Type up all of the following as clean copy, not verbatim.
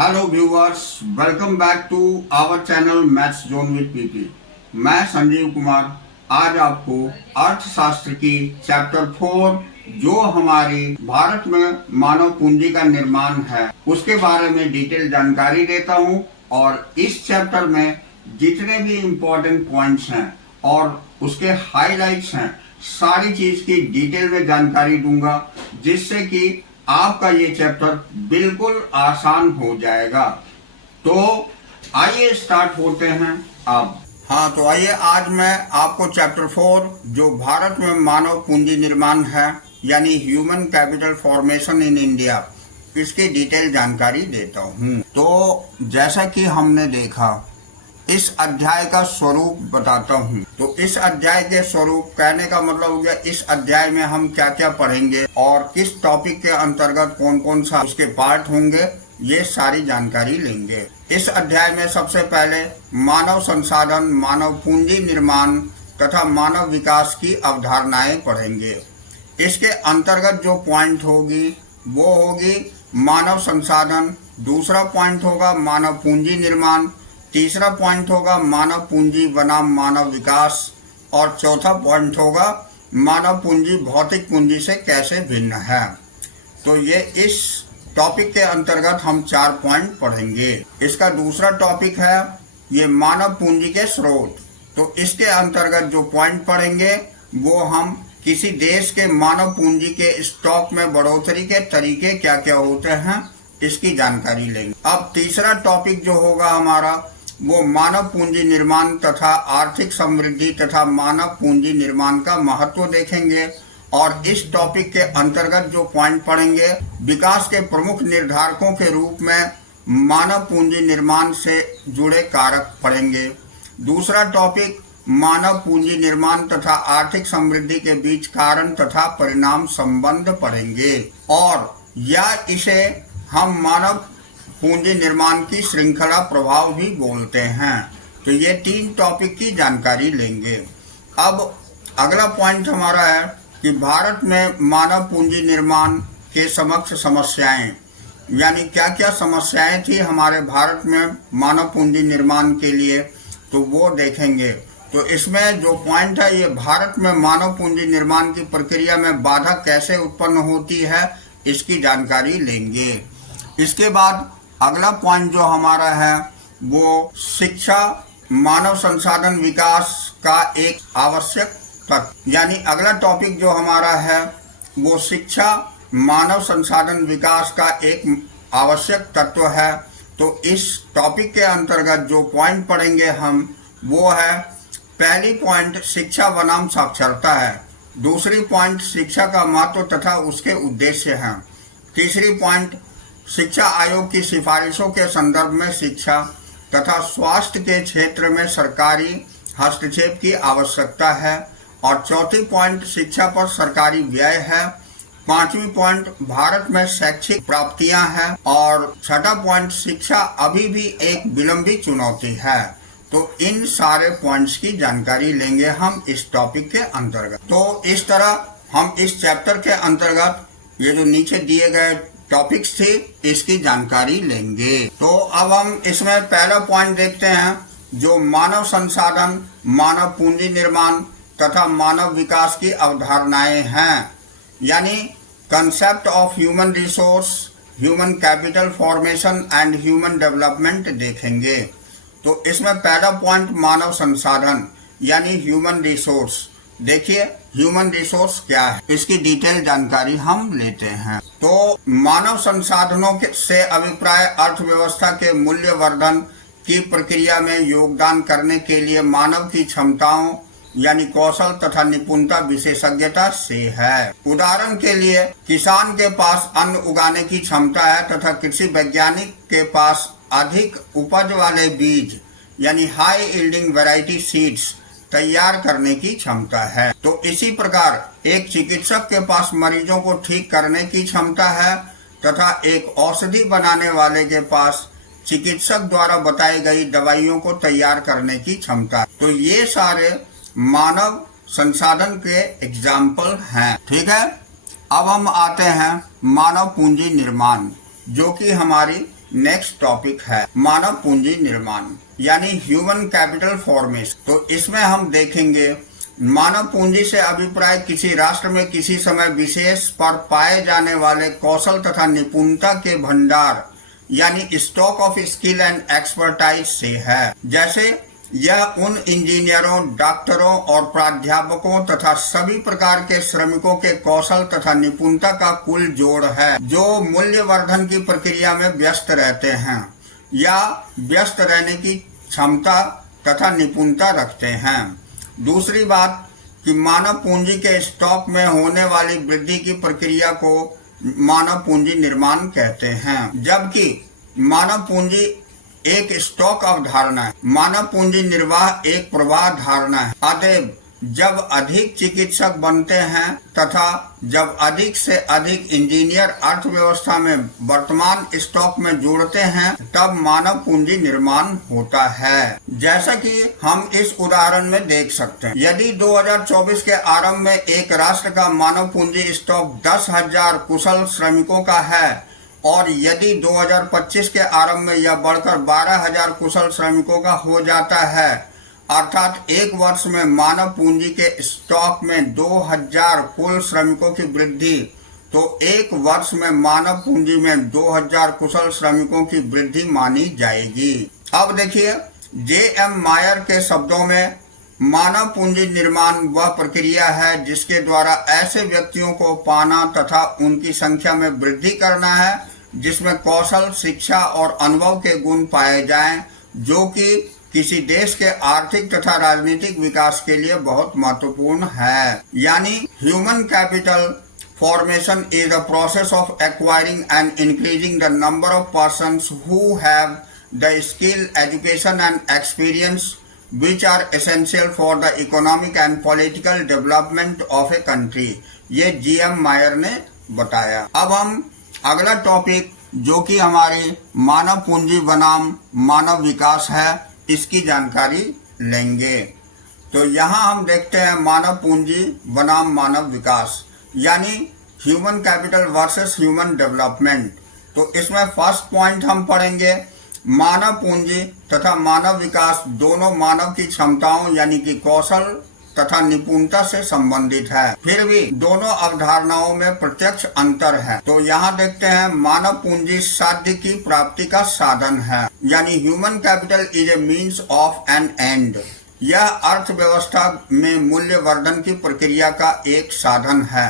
Hello viewers, welcome back to our channel maths zone with PP. मैं संजीव कुमार आज आपको अर्थशास्त्र की चैप्टर 4 जो हमारी भारत में मानव पूंजी का निर्माण है उसके बारे में डिटेल जानकारी देता हूं। और इस चैप्टर में जितने भी इम्पोर्टेंट पॉइंट्स हैं और उसके हाइलाइट्स हैं सारी चीज की डिटेल में जानकारी दूंगा, जिससे कि आपका ये चैप्टर बिल्कुल आसान हो जाएगा। तो आइए स्टार्ट होते हैं अब। तो आइए आज मैं आपको चैप्टर 4 जो भारत में मानव पूंजी निर्माण है यानी human capital formation in India, इसकी डिटेल जानकारी देता हूँ। तो जैसा कि हमने देखा, इस अध्याय का स्वरूप बताता हूँ। तो इस अध्याय के स्वरूप कहने का मतलब हो गया इस अध्याय में हम क्या क्या पढ़ेंगे और किस टॉपिक के अंतर्गत कौन कौन सा उसके पार्ट होंगे, ये सारी जानकारी लेंगे। इस अध्याय में सबसे पहले मानव संसाधन, मानव पूंजी निर्माण तथा मानव विकास की अवधारणाएं पढ़ेंगे। इसके अंतर्गत जो पॉइंट होगी वो होगी मानव संसाधन, दूसरा पॉइंट होगा मानव पूंजी निर्माण, तीसरा पॉइंट होगा मानव पूंजी बनाम मानव विकास और चौथा पॉइंट होगा मानव पूंजी भौतिक पूंजी से कैसे भिन्न है। तो ये इस टॉपिक के अंतर्गत हम 4 पॉइंट पढ़ेंगे। इसका दूसरा टॉपिक है ये मानव पूंजी के स्रोत। तो इसके अंतर्गत जो पॉइंट पढ़ेंगे वो हम किसी देश के मानव पूंजी के स्टॉक में बढ़ोतरी के तरीके क्या क्या होते हैं इसकी जानकारी लेंगे। अब तीसरा टॉपिक जो होगा हमारा वो मानव पूंजी निर्माण तथा आर्थिक समृद्धि तथा मानव पूंजी निर्माण का महत्व देखेंगे। और इस टॉपिक के अंतर्गत जो पॉइंट पढ़ेंगे विकास के प्रमुख निर्धारकों के रूप में मानव पूंजी निर्माण से जुड़े कारक पढ़ेंगे। दूसरा टॉपिक मानव पूंजी निर्माण तथा आर्थिक समृद्धि के बीच कारण तथा परिणाम संबंध पढ़ेंगे, और या इसे हम मानव पूंजी निर्माण की श्रृंखला प्रभाव भी बोलते हैं। तो ये 3 टॉपिक की जानकारी लेंगे। अब अगला पॉइंट हमारा है कि भारत में मानव पूंजी निर्माण के समक्ष समस्याएं, यानी क्या क्या समस्याएं थी हमारे भारत में मानव पूंजी निर्माण के लिए, तो वो देखेंगे। तो इसमें जो पॉइंट है ये भारत में मानव पूंजी निर्माण की प्रक्रिया में बाधा कैसे उत्पन्न होती है इसकी जानकारी लेंगे। इसके बाद अगला पॉइंट जो हमारा है वो शिक्षा मानव संसाधन विकास का एक आवश्यक तत्व, यानी अगला टॉपिक जो हमारा है वो शिक्षा मानव संसाधन विकास का एक आवश्यक तत्व है। तो इस टॉपिक के अंतर्गत जो पॉइंट पढ़ेंगे हम वो है पहली पॉइंट शिक्षा बनाम साक्षरता है, दूसरी पॉइंट शिक्षा का महत्व तथा उसके उद्देश्य हैं, तीसरी पॉइंट शिक्षा आयोग की सिफारिशों के संदर्भ में शिक्षा तथा स्वास्थ्य के क्षेत्र में सरकारी हस्तक्षेप की आवश्यकता है, और चौथी पॉइंट शिक्षा पर सरकारी व्यय है, पांचवी पॉइंट भारत में शैक्षिक प्राप्तियां हैं, और छठा पॉइंट शिक्षा अभी भी एक विलंबित चुनौती है। तो इन सारे पॉइंट्स की जानकारी लेंगे हम इस टॉपिक के अंतर्गत। तो इस तरह हम इस चैप्टर के अंतर्गत ये जो नीचे दिए गए टॉपिक्स थी इसकी जानकारी लेंगे। तो अब हम इसमें पहला पॉइंट देखते हैं जो मानव संसाधन, मानव पूंजी निर्माण तथा मानव विकास की अवधारणाएं हैं, यानी concept of human resource, human capital formation and human development देखेंगे। तो इसमें पहला पॉइंट मानव संसाधन यानी ह्यूमन रिसोर्स। देखिए ह्यूमन रिसोर्स क्या है, इसकी डिटेल जानकारी हम लेते हैं। तो मानव संसाधनों से अभिप्राय अर्थव्यवस्था के मूल्यवर्धन की प्रक्रिया में योगदान करने के लिए मानव की क्षमताओं यानी कौशल तथा निपुणता विशेषज्ञता से है। उदाहरण के लिए किसान के पास अन्न उगाने की क्षमता है तथा कृषि वैज्ञानिक के पास अधिक उपज वाले बीज यानी हाई यील्डिंग वैरायटी सीड्स तैयार करने की क्षमता है। तो इसी प्रकार एक चिकित्सक के पास मरीजों को ठीक करने की क्षमता है तथा एक औषधि बनाने वाले के पास चिकित्सक द्वारा बताई गई दवाइयों को तैयार करने की क्षमता। तो ये सारे मानव संसाधन के एग्जाम्पल हैं। ठीक है, अब हम आते हैं मानव पूंजी निर्माण, जो कि हमारी नेक्स्ट टॉपिक है मानव पूंजी निर्माण यानी ह्यूमन कैपिटल फॉर्मेशन। तो इसमें हम देखेंगे मानव पूंजी से अभिप्राय किसी राष्ट्र में किसी समय विशेष पर पाए जाने वाले कौशल तथा निपुणता के भंडार यानी stock of skill and expertise से है। जैसे यह उन इंजीनियरों, डॉक्टरों और प्राध्यापकों तथा सभी प्रकार के श्रमिकों के कौशल तथा निपुणता का कुल जोड़ है जो मूल्यवर्धन की प्रक्रिया में व्यस्त रहते हैं या व्यस्त रहने की क्षमता तथा निपुणता रखते हैं। दूसरी बात कि मानव पूंजी के स्टॉक में होने वाली वृद्धि की प्रक्रिया को मानव पूंजी निर्माण कहते हैं, जबकि मानव पूंजी एक स्टॉक अवधारणा है। मानव पूंजी निर्वाह एक प्रवाह धारणा है। अतएव जब अधिक चिकित्सक बनते हैं तथा जब अधिक से अधिक इंजीनियर अर्थव्यवस्था में वर्तमान स्टॉक में जुड़ते हैं तब मानव पूंजी निर्माण होता है। जैसा कि हम इस उदाहरण में देख सकते हैं, यदि 2024 के आरंभ में एक राष्ट्र का मानव पूंजी स्टॉक 10,000 कुशल श्रमिकों का है और यदि 2025 के आरंभ में यह बढ़कर 12,000 कुशल श्रमिकों का हो जाता है, अर्थात एक वर्ष में मानव पूंजी के स्टॉक में 2,000 कुल श्रमिकों की वृद्धि, तो एक वर्ष में मानव पूंजी में 2,000 कुशल श्रमिकों की वृद्धि मानी जाएगी। अब देखिए, J.M. मायर के शब्दों में मानव पूंजी निर्माण वह प्रक्रिया है जिसके द्वारा ऐसे व्यक्तियों को पाना तथा उनकी संख्या में वृद्धि करना है जिसमें कौशल, शिक्षा और अनुभव के गुण पाए जाएं, जो कि किसी देश के आर्थिक तथा राजनीतिक विकास के लिए बहुत महत्वपूर्ण है। यानी human capital formation is the process of acquiring and increasing the number of persons who have the skill, education and experience which are essential for the economic and political development of a country। ये J.M. मायर ने बताया। अब हम अगला topic जो कि हमारे मानव पूंजी बनाम मानव विकास है, इसकी जानकारी लेंगे। तो यहाँ हम देखते हैं मानव पूंजी बनाम मानव विकास यानी human capital versus human development. तो इसमें फर्स्ट पॉइंट हम पढ़ेंगे, मानव पूंजी तथा मानव विकास दोनों मानव की क्षमताओं यानी कि कौशल तथा निपुणता से संबंधित है, फिर भी दोनों अवधारणाओं में प्रत्यक्ष अंतर है। तो यहाँ देखते हैं मानव पूंजी साध्य की प्राप्ति का साधन है यानी human capital is a means of an end. यह अर्थव्यवस्था में मूल्यवर्धन की प्रक्रिया का एक साधन है।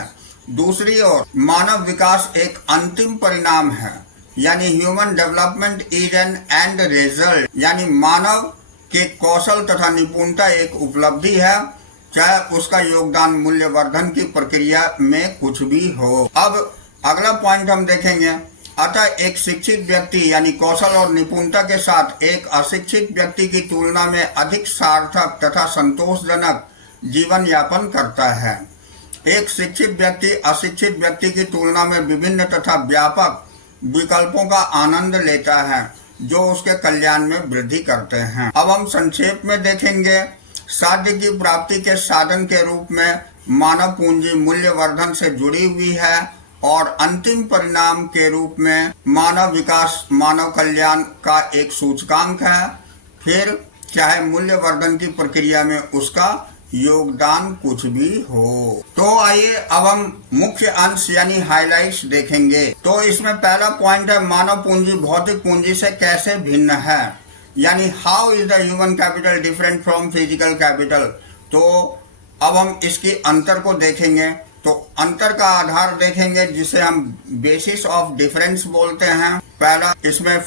दूसरी ओर मानव विकास एक अंतिम परिणाम है यानी human development is an and result, यानी मानव के कौशल तथा निपुणता एक उपलब्धि है, चाहे उसका योगदान मूल्यवर्धन की प्रक्रिया में कुछ भी हो। अब अगला पॉइंट हम देखेंगे, अतः एक शिक्षित व्यक्ति यानी कौशल और निपुणता के साथ एक अशिक्षित व्यक्ति की तुलना में अधिक सार्थक तथा संतोषजनक जीवन यापन करता है। एक शिक्षित व्यक्ति अशिक्षित व्यक्ति की तुलना में विभिन्न तथा व्यापक विकल्पों का आनंद लेता है जो उसके कल्याण में वृद्धि करते हैं। अब हम संक्षेप में देखेंगे, साध्य की प्राप्ति के साधन के रूप में मानव पूंजी मूल्यवर्धन से जुड़ी हुई है और अंतिम परिणाम के रूप में मानव विकास मानव कल्याण का एक सूचकांक है, फिर चाहे मूल्यवर्धन की प्रक्रिया में उसका योगदान कुछ भी हो। तो आइए अब हम मुख्य अंश यानी हाइलाइट्स देखेंगे। तो इसमें पहला पॉइंट है, मानव पूंजी भौतिक पूंजी से कैसे भिन्न है, यानी how is the human capital different from physical capital. तो अब हम इसकी अंतर को देखेंगे। तो अंतर का आधार देखेंगे जिसे हम बेसिस ऑफ डिफरेंस बोलते हैं। पहला इसमें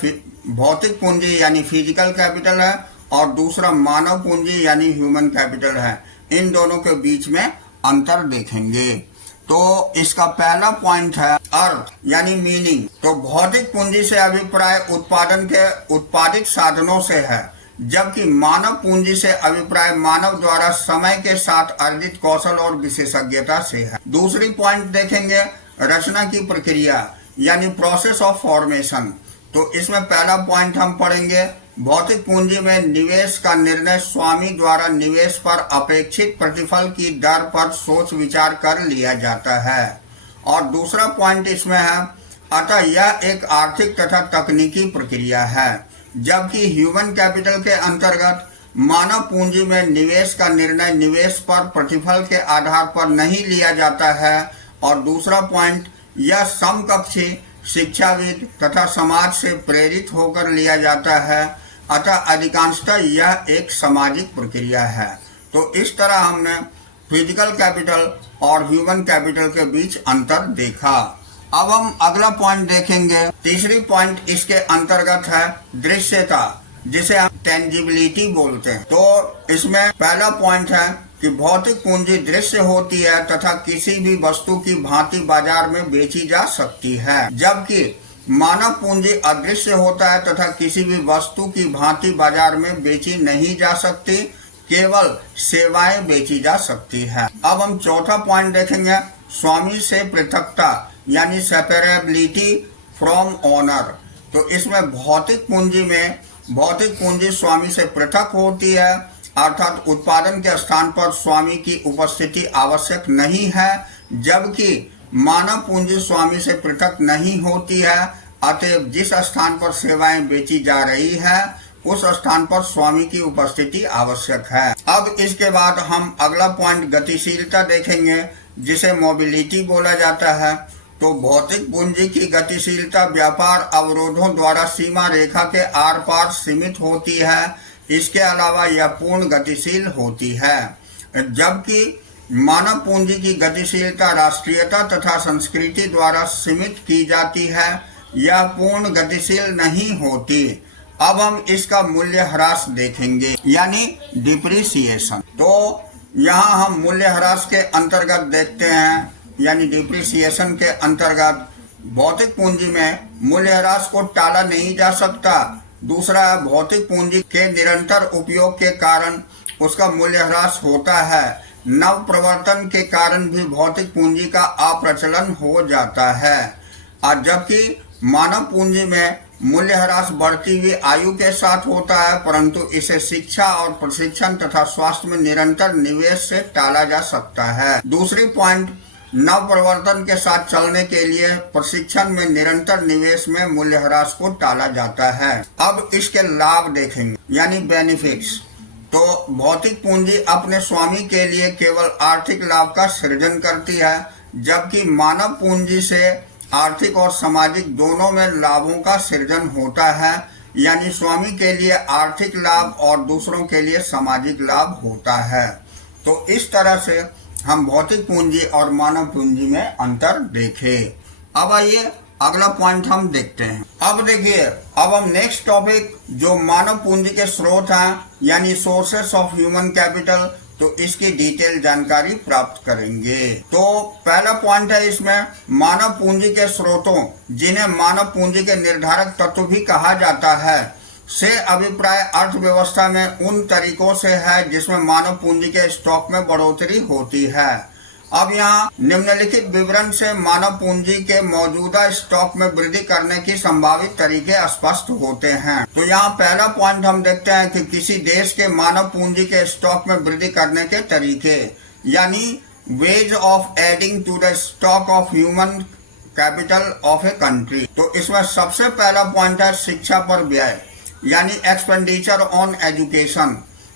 भौतिक पूंजी यानी फिजिकल कैपिटल है और दूसरा मानव पूंजी यानी ह्यूमन कैपिटल है। इन दोनों के बीच में अंतर देखेंगे। तो इसका पहला पॉइंट है अर्थ यानी मीनिंग। तो भौतिक पूंजी से अभिप्राय उत्पादन के उत्पादित साधनों से है, जबकि मानव पूंजी से अभिप्राय मानव द्वारा समय के साथ अर्जित कौशल और विशेषज्ञता से है। दूसरी पॉइंट देखेंगे रचना की प्रक्रिया यानी प्रोसेस ऑफ फॉर्मेशन। तो इसमें पहला पॉइंट हम पढ़ेंगे, भौतिक पूंजी में निवेश का निर्णय स्वामी द्वारा निवेश पर अपेक्षित प्रतिफल की दर पर सोच विचार कर लिया जाता है। और दूसरा पॉइंट इसमें है अतः यह एक आर्थिक तथा तकनीकी प्रक्रिया है। जबकि ह्यूमन कैपिटल के अंतर्गत मानव पूंजी में निवेश का निर्णय निवेश पर प्रतिफल के आधार पर नहीं लिया जाता है। और दूसरा पॉइंट, यह समकक्षी शिक्षाविद तथा समाज से प्रेरित होकर लिया जाता है। अतः अधिकांशतः यह एक सामाजिक प्रक्रिया है। तो इस तरह हमने फिजिकल कैपिटल और ह्यूमन कैपिटल के बीच अंतर देखा। अब हम अगला पॉइंट देखेंगे। तीसरी पॉइंट इसके अंतर्गत है दृश्यता, जिसे हम टेंजिबिलिटी बोलते हैं। तो इसमें पहला पॉइंट है कि भौतिक पूंजी दृश्य होती है तथा किसी भी वस्तु की भांति बाजार में बेची जा सकती है, जबकि मानव पूंजी अदृश्य होता है तथा किसी भी वस्तु की भांति बाजार में बेची नहीं जा सकती, केवल सेवाएं बेची जा सकती है। अब हम चौथा पॉइंट देखेंगे, स्वामी से पृथकता यानी सेपरेबिलिटी फ्रॉम ओनर। तो इसमें भौतिक पूंजी स्वामी से पृथक होती है, अर्थात उत्पादन के स्थान पर स्वामी की उपस्थिति आवश्यक नहीं है, जबकि मानव पूंजी स्वामी से पृथक नहीं होती है। अतएव जिस स्थान पर सेवाएं बेची जा रही है उस स्थान पर स्वामी की उपस्थिति आवश्यक है। अब इसके बाद हम अगला पॉइंट गतिशीलता देखेंगे, जिसे मोबिलिटी बोला जाता है। तो भौतिक पूंजी की गतिशीलता व्यापार अवरोधों द्वारा सीमा रेखा के आर पार सीमित होती है। इसके अलावा यह पूर्ण गतिशील होती है, जबकि मानव पूंजी की गतिशीलता राष्ट्रीयता तथा संस्कृति द्वारा सीमित की जाती है। यह पूर्ण गतिशील नहीं होती। अब हम इसका मूल्य ह्रास देखेंगे, यानी डिप्रिसिएशन। तो यहाँ हम मूल्य ह्रास के अंतर्गत देखते हैं, यानी डिप्रिसिएशन के अंतर्गत भौतिक पूंजी में मूल्य ह्रास को टाला नहीं जा सकता। दूसरा, भौतिक पूंजी के निरंतर उपयोग के कारण उसका मूल्य ह्रास होता है। नव प्रवर्तन के कारण भी भौतिक पूंजी का अप्रचलन हो जाता है। और जबकि मानव पूंजी में मूल्य ह्रास बढ़ती हुई आयु के साथ होता है, परंतु इसे शिक्षा और प्रशिक्षण तथा स्वास्थ्य में निरंतर निवेश से टाला जा सकता है। दूसरी पॉइंट, नव प्रवर्तन के साथ चलने के लिए प्रशिक्षण में निरंतर निवेश में मूल्य ह्रास को टाला जाता है। अब इसके लाभ देखेंगे, यानी बेनिफिट्स। तो भौतिक पूंजी अपने स्वामी के लिए केवल आर्थिक लाभ का सृजन करती है, जबकि मानव पूंजी से आर्थिक और सामाजिक दोनों में लाभों का सृजन होता है। यानी स्वामी के लिए आर्थिक लाभ और दूसरों के लिए सामाजिक लाभ होता है। तो इस तरह से हम भौतिक पूंजी और मानव पूंजी में अंतर देखें। अब आइए अगला पॉइंट हम देखते हैं। अब देखिए, अब हम नेक्स्ट टॉपिक जो मानव पूंजी के स्रोत हैं, यानी सोर्सेस ऑफ ह्यूमन कैपिटल, तो इसकी डिटेल जानकारी प्राप्त करेंगे। तो पहला पॉइंट है इसमें मानव पूंजी के स्रोतों, जिन्हें मानव पूंजी के निर्धारक तत्व भी कहा जाता है, से अभिप्राय अर्थव्यवस्था में उन तरीकों से है जिसमें मानव पूंजी के स्टॉक में बढ़ोतरी होती है। अब यहाँ निम्नलिखित विवरण से मानव पूंजी के मौजूदा स्टॉक में वृद्धि करने की संभावित तरीके स्पष्ट होते हैं। तो यहाँ पहला पॉइंट हम देखते हैं कि किसी देश के मानव पूंजी के स्टॉक में वृद्धि करने के तरीके, यानी ways of adding to the stock of human capital of a country. तो इसमें सबसे पहला पॉइंट है शिक्षा पर व्यय, यानी एक्सपेंडिचर ऑन एजुकेशन।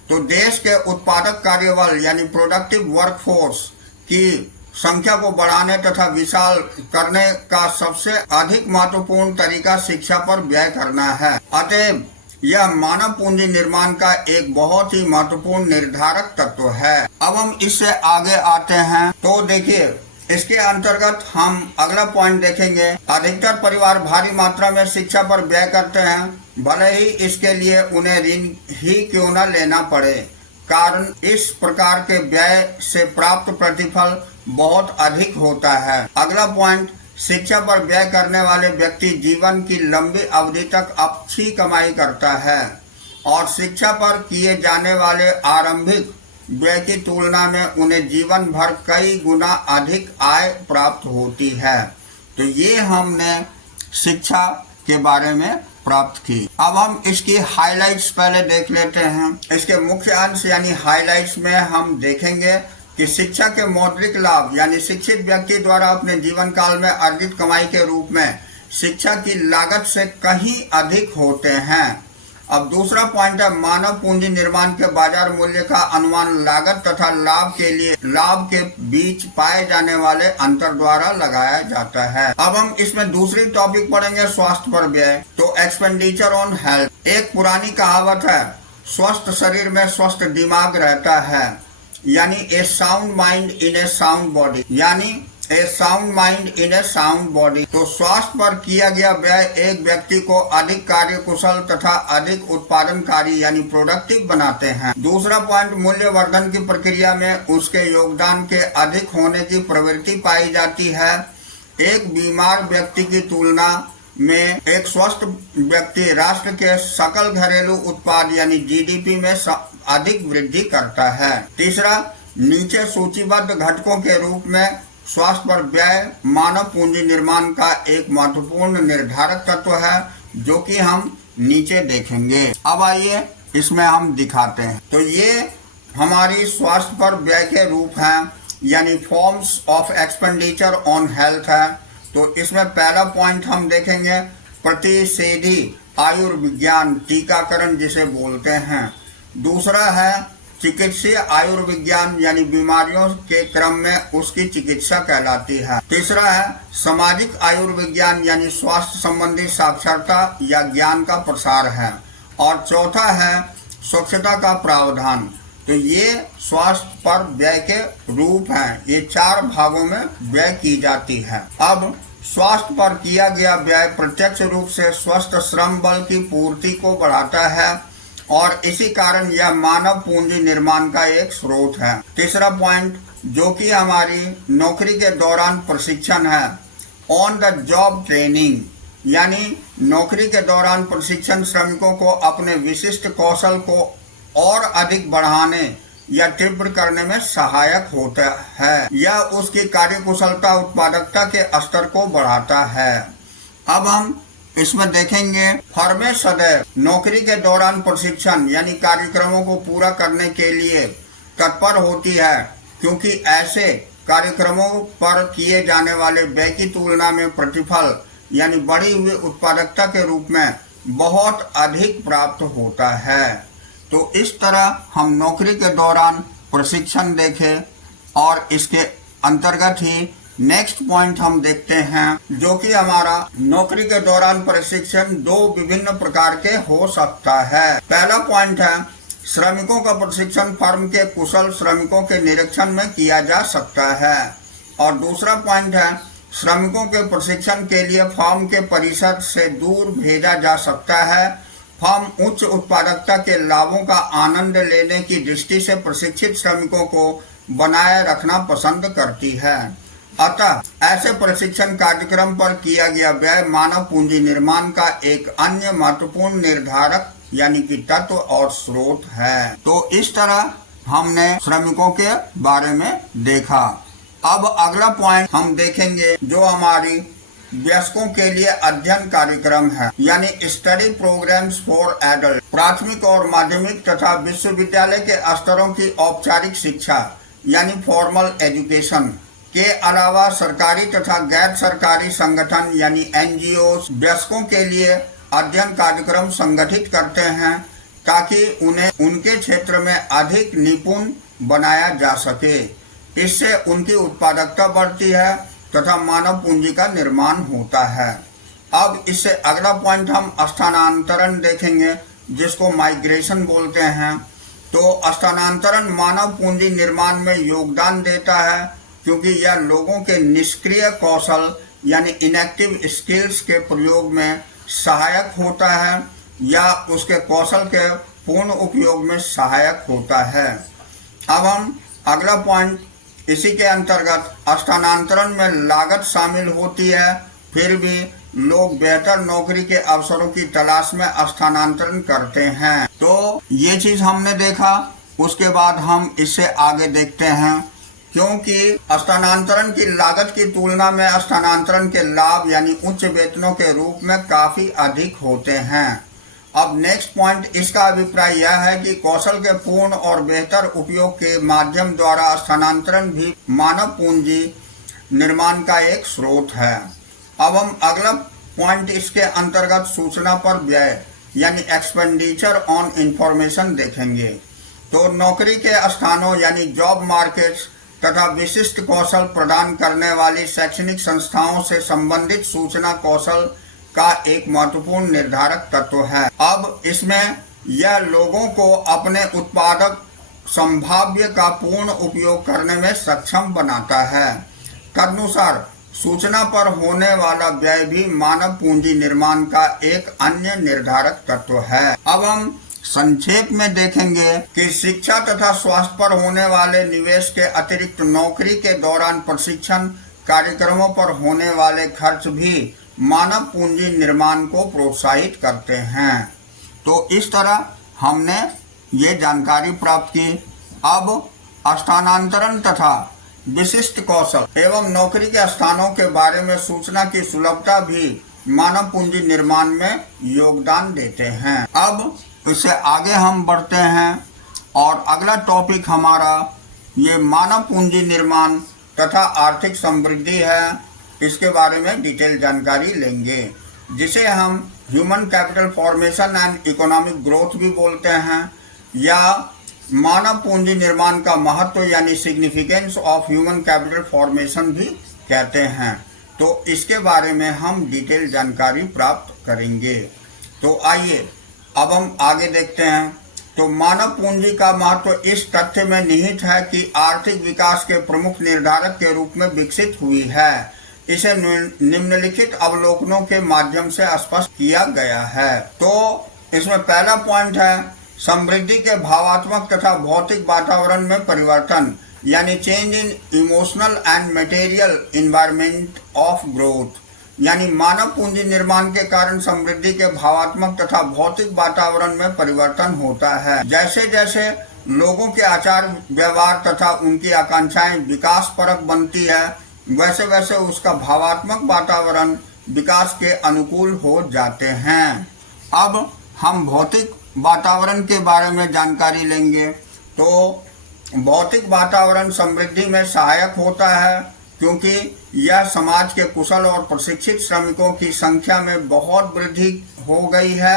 तो देश के उत्पादक कार्यबल यानी प्रोडक्टिव वर्कफोर्स की संख्या को बढ़ाने तथा विशाल करने का सबसे अधिक महत्वपूर्ण तरीका शिक्षा पर व्यय करना है। अतएव यह मानव पूंजी निर्माण का एक बहुत ही महत्वपूर्ण निर्धारक तत्व है। अब हम इससे आगे आते हैं। तो देखिए, इसके अंतर्गत हम अगला पॉइंट देखेंगे। अधिकतर परिवार भारी मात्रा में शिक्षा पर व्यय करते हैं, भले ही इसके लिए उन्हें ऋण ही क्यों न लेना पड़े। कारण इस प्रकार के व्यय से प्राप्त प्रतिफल बहुत अधिक होता है। अगला पॉइंट, शिक्षा पर व्यय करने वाले व्यक्ति जीवन की लंबी अवधि तक अच्छी कमाई करता है और शिक्षा पर किए जाने वाले आरंभिक व्यय की तुलना में उन्हें जीवन भर कई गुना अधिक आय प्राप्त होती है। तो ये हमने शिक्षा के बारे में प्राप्त की। अब हम इसकी हाइलाइट्स पहले देख लेते हैं। इसके मुख्य अंश यानी हाइलाइट्स में हम देखेंगे कि शिक्षा के मौद्रिक लाभ, यानी शिक्षित व्यक्ति द्वारा अपने जीवन काल में अर्जित कमाई के रूप में शिक्षा की लागत से कहीं अधिक होते हैं। अब दूसरा पॉइंट है मानव पूंजी निर्माण के बाजार मूल्य का अनुमान लागत तथा लाभ के बीच पाए जाने वाले अंतर द्वारा लगाया जाता है। अब हम इसमें दूसरी टॉपिक पढ़ेंगे स्वास्थ्य पर व्यय। तो एक्सपेंडिचर ऑन हेल्थ। एक पुरानी कहावत है, स्वस्थ शरीर में स्वस्थ दिमाग रहता है, यानी a sound mind in a sound body, a sound mind in a sound body. तो स्वास्थ्य पर किया गया व्यय एक व्यक्ति को अधिक कार्यकुशल तथा अधिक उत्पादनकारी यानी प्रोडक्टिव बनाते हैं। दूसरा पॉइंट, मूल्यवर्धन की प्रक्रिया में उसके योगदान के अधिक होने की प्रवृत्ति पाई जाती है। एक बीमार व्यक्ति की तुलना में एक स्वस्थ व्यक्ति राष्ट्र के सकल घरेलू उत्पाद यानी जीडीपी में अधिक वृद्धि करता है। तीसरा, नीचे सूचीबद्ध घटकों के रूप में स्वास्थ्य पर व्यय मानव पूंजी निर्माण का एक महत्वपूर्ण निर्धारक तत्व है, जो कि हम नीचे देखेंगे। अब आइए इसमें हम दिखाते हैं। तो ये हमारी स्वास्थ्य पर व्यय के रूप हैं, यानी forms of expenditure on health है। तो इसमें पहला पॉइंट हम देखेंगे प्रतिषेधी आयुर्विज्ञान, टीकाकरण जिसे बोलते हैं। दूसरा है चिकित्सीय आयुर्विज्ञान, यानी बीमारियों के क्रम में उसकी चिकित्सा कहलाती है। तीसरा है सामाजिक आयुर्विज्ञान, यानी स्वास्थ्य संबंधी साक्षरता या ज्ञान का प्रसार है। और चौथा है स्वच्छता का प्रावधान। तो ये स्वास्थ्य पर व्यय के रूप हैं। ये 4 भागों में व्यय की जाती है। अब स्वास्थ्य पर किया गया व्यय प्रत्यक्ष रूप से स्वस्थ श्रम बल की पूर्ति को बढ़ाता है और इसी कारण यह मानव पूंजी निर्माण का एक स्रोत है। तीसरा पॉइंट, जो कि हमारी नौकरी के दौरान प्रशिक्षण है, ऑन द जॉब ट्रेनिंग, यानी नौकरी के दौरान प्रशिक्षण श्रमिकों को अपने विशिष्ट कौशल को और अधिक बढ़ाने या तीव्र करने में सहायक होता है। यह उसकी कार्यकुशलता उत्पादकता के स्तर को बढ़ाता है। अब हम इसमें देखेंगे फर्में सदैव नौकरी के दौरान प्रशिक्षण यानी कार्यक्रमों को पूरा करने के लिए तत्पर होती है, क्योंकि ऐसे कार्यक्रमों पर किए जाने वाले व्यय की तुलना में प्रतिफल यानी बढ़ी हुई उत्पादकता के रूप में बहुत अधिक प्राप्त होता है। तो इस तरह हम नौकरी के दौरान प्रशिक्षण देखें और इसके अंतर्गत ही नेक्स्ट पॉइंट हम देखते हैं, जो कि हमारा नौकरी के दौरान प्रशिक्षण 2 विभिन्न प्रकार के हो सकता है। पहला पॉइंट है श्रमिकों का प्रशिक्षण फर्म के कुशल श्रमिकों के निरीक्षण में किया जा सकता है। और दूसरा पॉइंट है श्रमिकों के प्रशिक्षण के लिए फर्म के परिसर से दूर भेजा जा सकता है। फर्म उच्च उत्पादकता के लाभों का आनंद लेने की दृष्टि से प्रशिक्षित श्रमिकों को बनाए रखना पसंद करती है। अतः ऐसे प्रशिक्षण कार्यक्रम पर किया गया व्यय मानव पूंजी निर्माण का एक अन्य महत्वपूर्ण निर्धारक यानी कि तत्व और स्रोत है। तो इस तरह हमने श्रमिकों के बारे में देखा। अब अगला पॉइंट हम देखेंगे जो हमारी वयस्कों के लिए अध्ययन कार्यक्रम है, यानी स्टडी प्रोग्राम्स फॉर एडल्ट। प्राथमिक और माध्यमिक तथा विश्वविद्यालय के स्तरों की औपचारिक शिक्षा यानी फॉर्मल एजुकेशन के अलावा सरकारी तथा गैर सरकारी संगठन यानी एनजीओ वयस्कों के लिए अध्ययन कार्यक्रम संगठित करते हैं, ताकि उन्हें उनके क्षेत्र में अधिक निपुण बनाया जा सके। इससे उनकी उत्पादकता बढ़ती है तथा मानव पूंजी का निर्माण होता है। अब इससे अगला पॉइंट हम स्थानांतरण देखेंगे, जिसको माइग्रेशन बोलते हैं। तो स्थानांतरण मानव पूंजी निर्माण में योगदान देता है, क्योंकि यह लोगों के निष्क्रिय कौशल यानी इनएक्टिव स्किल्स के प्रयोग में सहायक होता है या उसके कौशल के पूर्ण उपयोग में सहायक होता है। अब हम अगला पॉइंट, इसी के अंतर्गत स्थानांतरण में लागत शामिल होती है, फिर भी लोग बेहतर नौकरी के अवसरों की तलाश में स्थानांतरण करते हैं। तो ये चीज हमने देखा। उसके बाद हम इससे आगे देखते हैं, क्योंकि स्थानांतरण की लागत की तुलना में स्थानांतरण के लाभ यानी उच्च वेतनों के रूप में काफी अधिक होते हैं। अब नेक्स्ट पॉइंट, इसका अभिप्राय यह है कि कौशल के पूर्ण और बेहतर उपयोग के माध्यम द्वारा स्थानांतरण भी मानव पूंजी निर्माण का एक स्रोत है। अब हम अगला पॉइंट इसके अंतर्गत सूचना पर व्यय यानी एक्सपेंडिचर ऑन इंफॉर्मेशन देखेंगे। तो नौकरी के स्थानों यानी जॉब मार्केट्स तथा विशिष्ट कौशल प्रदान करने वाली शैक्षणिक संस्थाओं से संबंधित सूचना कौशल का एक महत्वपूर्ण निर्धारक तत्व है। अब इसमें यह लोगों को अपने उत्पादक संभाव्य का पूर्ण उपयोग करने में सक्षम बनाता है। तदनुसार सूचना पर होने वाला व्यय भी मानव पूंजी निर्माण का एक अन्य निर्धारक तत्व है। अब हम संक्षेप में देखेंगे कि शिक्षा तथा स्वास्थ्य पर होने वाले निवेश के अतिरिक्त नौकरी के दौरान प्रशिक्षण कार्यक्रमों पर होने वाले खर्च भी मानव पूंजी निर्माण को प्रोत्साहित करते हैं। तो इस तरह हमने ये जानकारी प्राप्त की। अब स्थानांतरण तथा विशिष्ट कौशल एवं नौकरी के स्थानों के बारे में सूचना की सुलभता भी मानव पूंजी निर्माण में योगदान देते हैं। अब इससे आगे हम बढ़ते हैं और अगला टॉपिक हमारा ये मानव पूंजी निर्माण तथा आर्थिक समृद्धि है। इसके बारे में डिटेल जानकारी लेंगे, जिसे हम human capital formation and economic growth भी बोलते हैं, या मानव पूंजी निर्माण का महत्व यानी significance of human capital formation भी कहते हैं। तो इसके बारे में हम डिटेल जानकारी प्राप्त करेंगे। तो आइए अब हम आगे देखते हैं। तो मानव पूंजी का महत्व इस तथ्य में निहित है कि आर्थिक विकास के प्रमुख निर्धारक के रूप में विकसित हुई है। इसे निम्नलिखित अवलोकनों के माध्यम से स्पष्ट किया गया है। तो इसमें पहला पॉइंट है समृद्धि के भावात्मक तथा भौतिक वातावरण में परिवर्तन यानी change in emotional and material environment of growth, यानी मानव पूंजी निर्माण के कारण समृद्धि के भावात्मक तथा भौतिक वातावरण में परिवर्तन होता है। जैसे जैसे लोगों के आचार व्यवहार तथा उनकी आकांक्षाएं विकास परक बनती है, वैसे वैसे उसका भावात्मक वातावरण विकास के अनुकूल हो जाते हैं। अब हम भौतिक वातावरण के बारे में जानकारी लेंगे। तो भौतिक वातावरण समृद्धि में सहायक होता है, क्योंकि यह समाज के कुशल और प्रशिक्षित श्रमिकों की संख्या में बहुत वृद्धि हो गई है।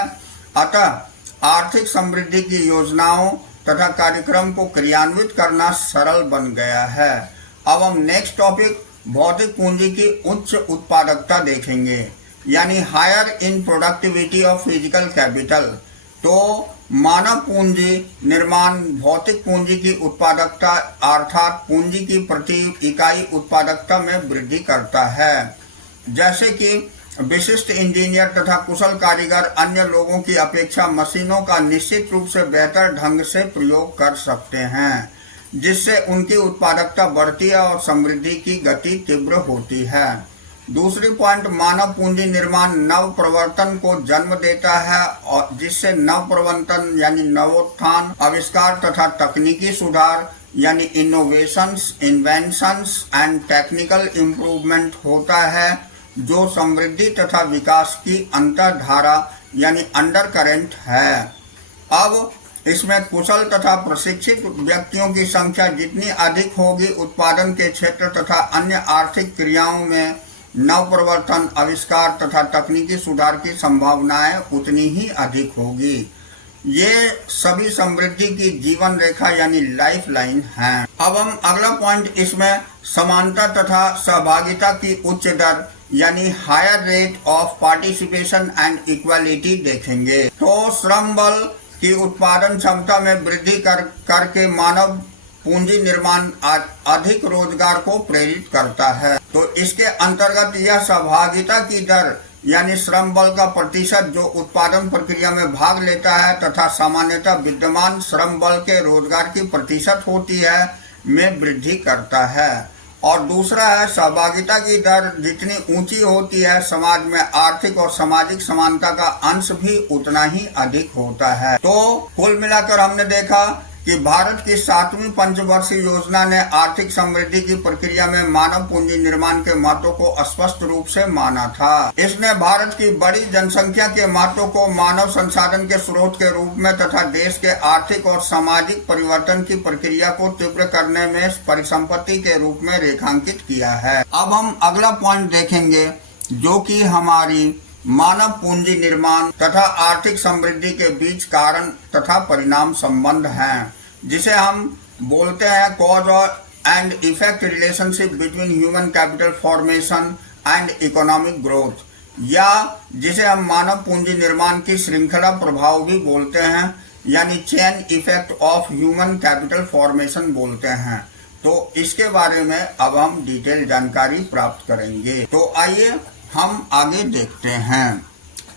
अतः आर्थिक समृद्धि की योजनाओं तथा कार्यक्रम को क्रियान्वित करना सरल बन गया है। अब हम नेक्स्ट टॉपिक भौतिक पूंजी की उच्च उत्पादकता देखेंगे, यानी higher in productivity of physical capital. तो मानव पूंजी निर्माण भौतिक पूंजी की उत्पादकता अर्थात पूंजी की प्रति इकाई उत्पादकता में वृद्धि करता है। जैसे कि विशिष्ट इंजीनियर तथा कुशल कारीगर अन्य लोगों की अपेक्षा मशीनों का निश्चित रूप से बेहतर ढंग से प्रयोग कर सकते हैं, जिससे उनकी उत्पादकता बढ़ती है और समृद्धि की गति तीव्र होती है। दूसरी पॉइंट मानव पूंजी निर्माण नव प्रवर्तन को जन्म देता है, और जिससे नव प्रवर्तन यानी नवोत्थान, आविष्कार तथा तकनीकी सुधार यानी innovations, inventions and technical improvement होता है, जो समृद्धि तथा विकास की अंतर्धारा यानी अंडर करेंट है। अब इसमें कुशल तथा प्रशिक्षित व्यक्तियों की संख्या जितनी अधिक होगी, उत्पादन के क्षेत्र तथा अन्य आर्थिक क्रियाओं में नव प्रवर्तन, आविष्कार तथा तकनीकी सुधार की संभावनाएं उतनी ही अधिक होगी। ये सभी समृद्धि की जीवन रेखा यानी लाइफ लाइन है। अब हम अगला पॉइंट इसमें समानता तथा सहभागिता की उच्च दर यानी higher rate of participation and equality देखेंगे। तो श्रम बल की उत्पादन क्षमता में वृद्धि करके मानव पूंजी निर्माण अधिक रोजगार को प्रेरित करता है। तो इसके अंतर्गत यह सहभागिता की दर यानी श्रम बल का प्रतिशत जो उत्पादन प्रक्रिया में भाग लेता है तथा सामान्यतः विद्यमान श्रम बल के रोजगार की प्रतिशत होती है में वृद्धि करता है। और दूसरा है सहभागिता की दर जितनी ऊंची होती है, समाज में आर्थिक और सामाजिक समानता का अंश भी उतना ही अधिक होता है। तो कुल मिलाकर हमने देखा कि भारत की 7वीं पंचवर्षीय योजना ने आर्थिक समृद्धि की प्रक्रिया में मानव पूंजी निर्माण के महत्व को स्पष्ट रूप से माना था। इसने भारत की बड़ी जनसंख्या के महत्व को मानव संसाधन के स्रोत के रूप में तथा देश के आर्थिक और सामाजिक परिवर्तन की प्रक्रिया को तीव्र करने में परिसंपत्ति के रूप में रेखांकित किया है। अब हम अगला पॉइंट देखेंगे, जो कि हमारी मानव पूंजी निर्माण तथा आर्थिक समृद्धि के बीच कारण तथा परिणाम संबंध हैं, जिसे हम बोलते हैं cause and effect relationship between human capital formation and economic growth, या जिसे हम मानव पूंजी निर्माण की श्रृंखला प्रभाव भी बोलते हैं, यानी chain effect of human capital formation बोलते हैं। तो इसके बारे में अब हम डिटेल जानकारी प्राप्त करेंगे। तो आइए हम आगे देखते हैं।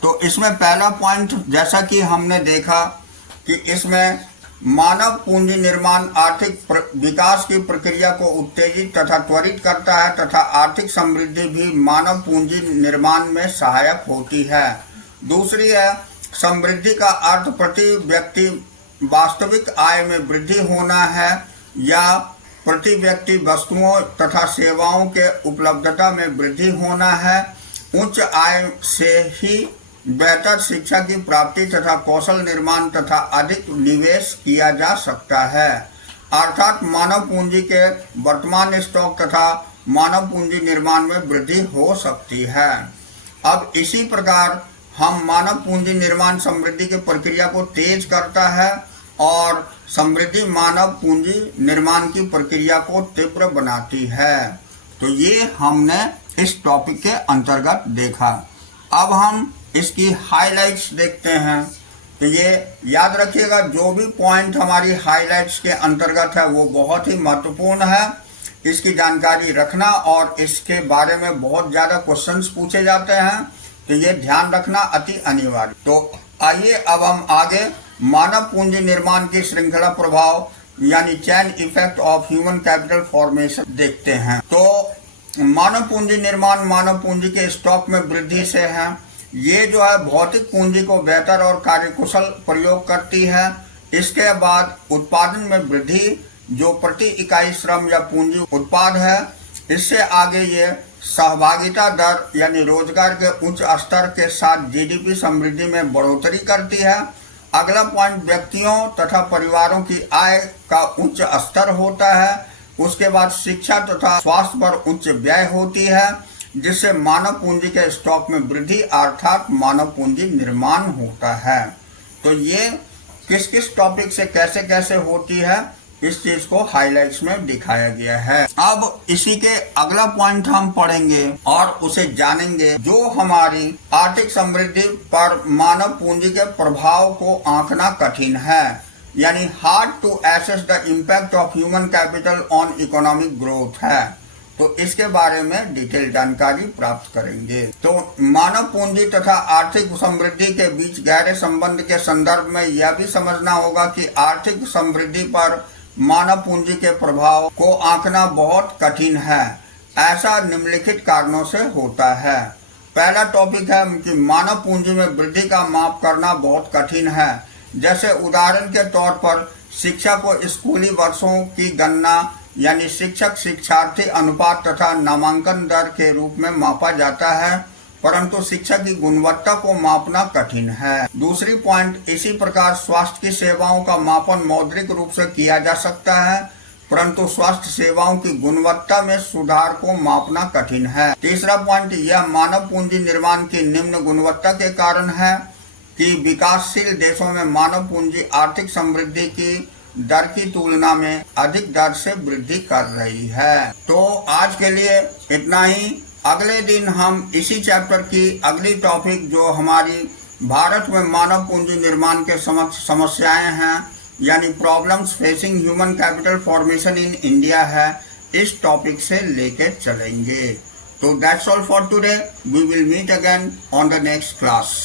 तो इसमें पहला पॉइंट, जैसा कि हमने देखा कि इसमें मानव पूंजी निर्माण आर्थिक विकास की प्रक्रिया को उत्तेजित तथा त्वरित करता है तथा आर्थिक समृद्धि भी मानव पूंजी निर्माण में सहायक होती है। दूसरी है, समृद्धि का अर्थ प्रति व्यक्ति वास्तविक आय में वृद्धि होना है या प्रति व्यक्ति वस्तुओं तथा सेवाओं के उपलब्धता में वृद्धि होना है। उच्च आय से ही बेहतर शिक्षा की प्राप्ति तथा कौशल निर्माण तथा अधिक निवेश किया जा सकता है, अर्थात मानव पूंजी के वर्तमान स्टॉक तथा मानव पूंजी निर्माण में वृद्धि हो सकती है। अब इसी प्रकार हम मानव पूंजी निर्माण समृद्धि की प्रक्रिया को तेज करता है और समृद्धि मानव पूंजी निर्माण की प्रक्रिया को तीव्र बनाती है। तो ये हमने इस टॉपिक के अंतर्गत देखा। अब हम इसकी हाइलाइट्स देखते हैं। तो ये याद रखिएगा, जो भी पॉइंट हमारी हाइलाइट्स के अंतर्गत है वो बहुत ही महत्वपूर्ण है। इसकी जानकारी रखना और इसके बारे में बहुत ज़्यादा क्वेश्चंस पूछे जाते हैं, तो ये ध्यान रखना अति अनिवार्य। तो आइए अब हम आगे मानव पूंजी निर्माण की श्रृंखला प्रभाव यानी chain effect of human capital formation देखते हैं। तो मानव पूंजी निर्माण मानव पूंजी के स्टॉक में वृद्धि से है। ये जो है भौतिक पूंजी को बेहतर और कार्यकुशल प्रयोग करती है। इसके बाद उत्पादन में वृद्धि, जो प्रति इकाई श्रम या पूंजी उत्पाद है। इससे आगे ये सहभागिता दर यानी रोजगार के उच्च स्तर के साथ जीडीपी समृद्धि में बढ़ोतरी करती है। अगला पॉइंट, व्यक्तियों तथा परिवारों की आय का उच्च स्तर होता है। उसके बाद शिक्षा तथा स्वास्थ्य पर उच्च व्यय होती है, जिससे मानव पूंजी के स्टॉक में वृद्धि अर्थात मानव पूंजी निर्माण होता है। तो ये किस किस टॉपिक से कैसे कैसे होती है, इस चीज को हाइलाइट्स में दिखाया गया है। अब इसी के अगला पॉइंट हम पढ़ेंगे और उसे जानेंगे, जो हमारी आर्थिक समृद्धि पर मानव पूंजी के प्रभाव को आंकना कठिन है, यानी hard to assess the impact of human capital on economic growth है। तो इसके बारे में डिटेल जानकारी प्राप्त करेंगे। तो मानव पूंजी तथा आर्थिक समृद्धि के बीच गहरे संबंध के संदर्भ में यह भी समझना होगा कि आर्थिक समृद्धि पर मानव पूंजी के प्रभाव को आंकना बहुत कठिन है। ऐसा निम्नलिखित कारणों से होता है। पहला टॉपिक है कि मानव पूंजी में वृद्धि का माप करना बहुत कठिन है। जैसे उदाहरण के तौर पर शिक्षा को स्कूली वर्षों की गणना यानी शिक्षक शिक्षार्थी अनुपात तथा नामांकन दर के रूप में मापा जाता है, परंतु शिक्षा की गुणवत्ता को मापना कठिन है। दूसरी पॉइंट, इसी प्रकार स्वास्थ्य की सेवाओं का मापन मौद्रिक रूप से किया जा सकता है, परंतु स्वास्थ्य सेवाओं की गुणवत्ता में सुधार को मापना कठिन है। तीसरा पॉइंट, यह मानव पूंजी निर्माण की निम्न गुणवत्ता के कारण है कि विकासशील देशों में मानव पूंजी आर्थिक समृद्धि की दर की तुलना में अधिक दर से वृद्धि कर रही है। तो आज के लिए इतना ही। अगले दिन हम इसी चैप्टर की अगली टॉपिक, जो हमारी भारत में मानव पूंजी निर्माण के समस्याएं हैं यानी problems facing human capital formation in India है, इस टॉपिक से लेके चलेंगे। तो that's all for today. We will meet again on the next class.